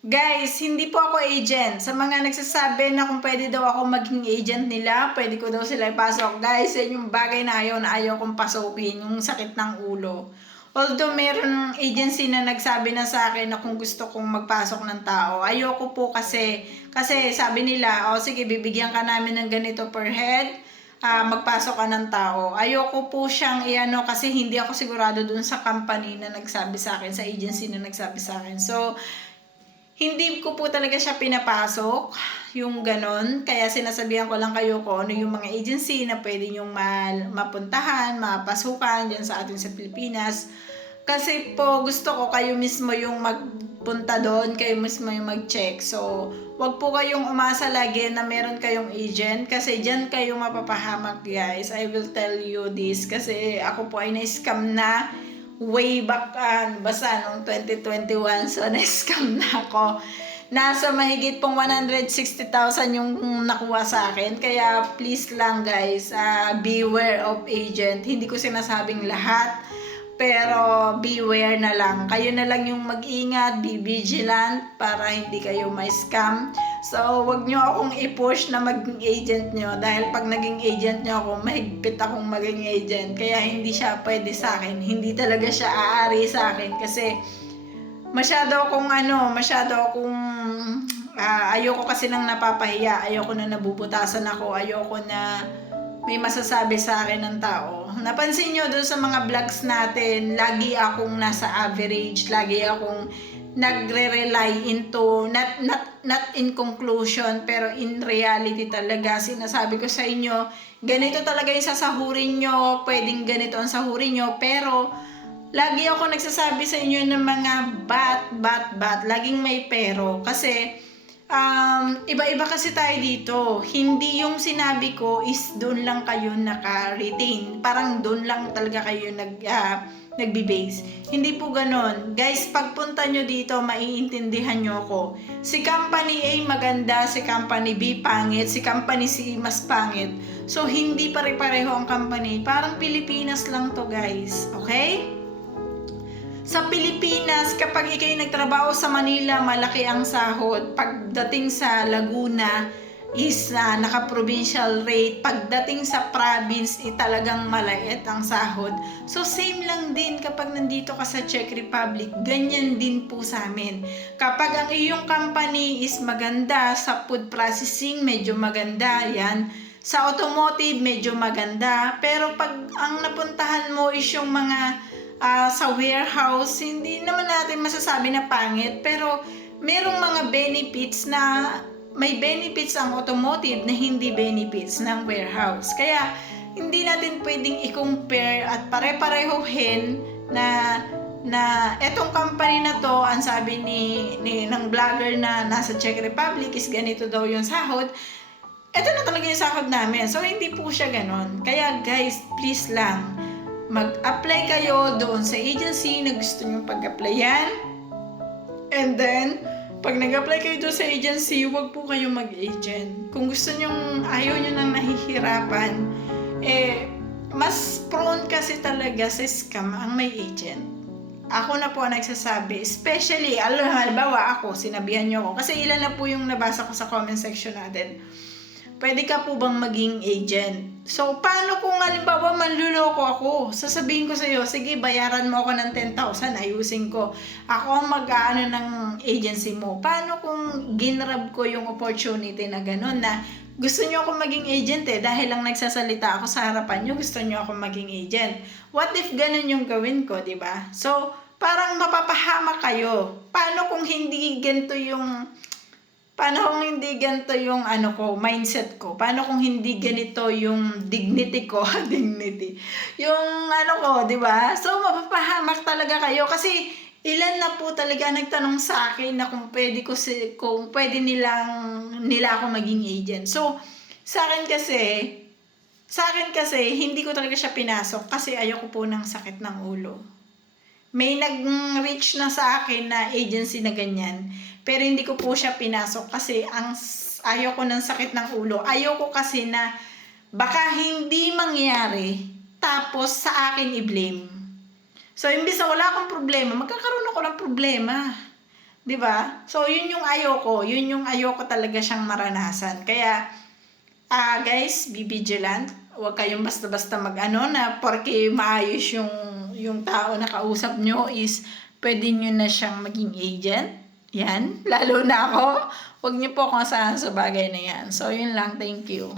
Guys, hindi po ako agent. Sa mga nagsasabi na kung pwede daw ako maging agent nila, pwede ko daw sila ipasok. Guys, yan yung bagay na ayaw kong pasukin, yung sakit ng ulo. Although meron agency na nagsabi na sa akin na kung gusto kong magpasok ng tao, ayoko po kasi sabi nila, sige, bibigyan ka namin ng ganito per head, magpasok ka ng tao. Ayoko po siyang iano kasi hindi ako sigurado dun sa company na nagsabi sa akin, sa agency na nagsabi sa akin. So, hindi ko po talaga siya pinapasok, yung ganon. Kaya sinasabihan ko lang kayo kung ano yung mga agency na pwede nyong mapuntahan, mapasukan dyan sa atin sa Pilipinas. Kasi po gusto ko kayo mismo yung magpunta doon, kayo mismo yung mag-check. So, wag po kayong umasa lagi na meron kayong agent kasi dyan kayo mapapahamak, guys. I will tell you this kasi ako po ay na-scam na way back, basta noong 2021, so na-scam na ako. Nasa mahigit pong 160,000 yung nakuha sa akin. Kaya please lang guys, beware of agent. Hindi ko sinasabing lahat, pero beware na lang. Kayo na lang yung mag-ingat, be vigilant para hindi kayo ma-scam. So, wag nyo akong i-push na maging agent nyo dahil pag naging agent nyo ako, mahigpit akong maging agent. Kaya hindi siya pwede sa akin. Hindi talaga siya aari sa akin kasi masyado akong ayoko kasi nang napapahiya. Ayoko na nabubutasan ako. Ayoko na may masasabi sa akin ng tao. Napansin nyo doon sa mga vlogs natin, lagi akong nasa average, lagi akong nagre-rely into, not in conclusion, pero in reality talaga, sinasabi ko sa inyo, ganito talaga yung sasahurin nyo, pwedeng ganito ang sahurin nyo, pero lagi ako nagsasabi sa inyo ng mga but, laging may pero, kasi iba-iba kasi tayo dito. Hindi yung sinabi ko is doon lang kayo naka-retain. Parang doon lang talaga kayo nagbe-base. Hindi po ganon. Guys, pagpunta nyo dito, maiintindihan nyo ako. Si company A maganda, si company B pangit, si company C mas pangit. So, hindi pare-pareho ang company. Parang Pilipinas lang to guys. Okay? Sa Pilipinas, kapag ikay nagtrabaho sa Manila, malaki ang sahod. Pagdating sa Laguna, is naka-provincial rate. Pagdating sa province, talagang maliit ang sahod. So, same lang din kapag nandito ka sa Czech Republic. Ganyan din po sa amin. Kapag ang iyong company is maganda, sa food processing, medyo maganda, yan. Sa automotive, medyo maganda. Pero pag ang napuntahan mo is yung mga sa warehouse, hindi naman natin masasabi na pangit, pero merong mga benefits na may benefits ang automotive na hindi benefits ng warehouse. Kaya hindi natin pwedeng i-compare at pare-parehohin na etong company na to, ang sabi ng vlogger na nasa Czech Republic is ganito daw yung sahod. Ito na talaga yung sahod namin. So, hindi po siya ganon. Kaya guys, please lang, mag-apply kayo doon sa agency na gusto nyo pag-applyan. And then, pag nag-apply kayo doon sa agency, huwag po kayo mag-agent. Kung gusto nyo, ayaw nyo nang nahihirapan, mas prone kasi talaga sa scam ang may agent. Ako na po ang nagsasabi, especially, halimbawa ako, sinabihan nyo ako, kasi ilan na po yung nabasa ko sa comment section natin. Pwede ka po bang maging agent? So, paano kung halimbawa manluloko ako? Sasabihin ko sa iyo, sige, bayaran mo ako ng 10,000, ayusin ko. Ako ang mag-aano ng agency mo. Paano kung ginrab ko yung opportunity na gano'n na gusto nyo ako maging agent dahil lang nagsasalita ako sa harapan nyo, gusto nyo ako maging agent. What if ganun yung gawin ko, di ba? So, parang mapapahamak kayo. Paano kung hindi ganito yung mindset ko? Paano kung hindi ganito yung dignity ko? Dignity. Yung di ba? So, mapapahamak talaga kayo kasi ilan na po talaga nagtanong sa akin na kung pwede nila ako maging agent. So, sa akin kasi hindi ko talaga siya pinasok kasi ayoko po ng sakit ng ulo. May nag-reach na sa akin na agency na ganyan. Pero hindi ko po siya pinasok kasi ayoko ng sakit ng ulo. Ayoko kasi na baka hindi mangyari tapos sa akin i-blame. So, imbis na wala akong problema, magkakaroon ako ng problema. 'Di ba? So, yun yung ayoko. Yun yung ayoko talaga siyang maranasan. Kaya, guys, be vigilant. Huwag kayong basta-basta mag-ano na porque maayos yung tao na kausap nyo is pwede nyo na siyang maging agent. Yan. Lalo na ako. Huwag nyo po akong asahan sa bagay na yan. So, yun lang. Thank you.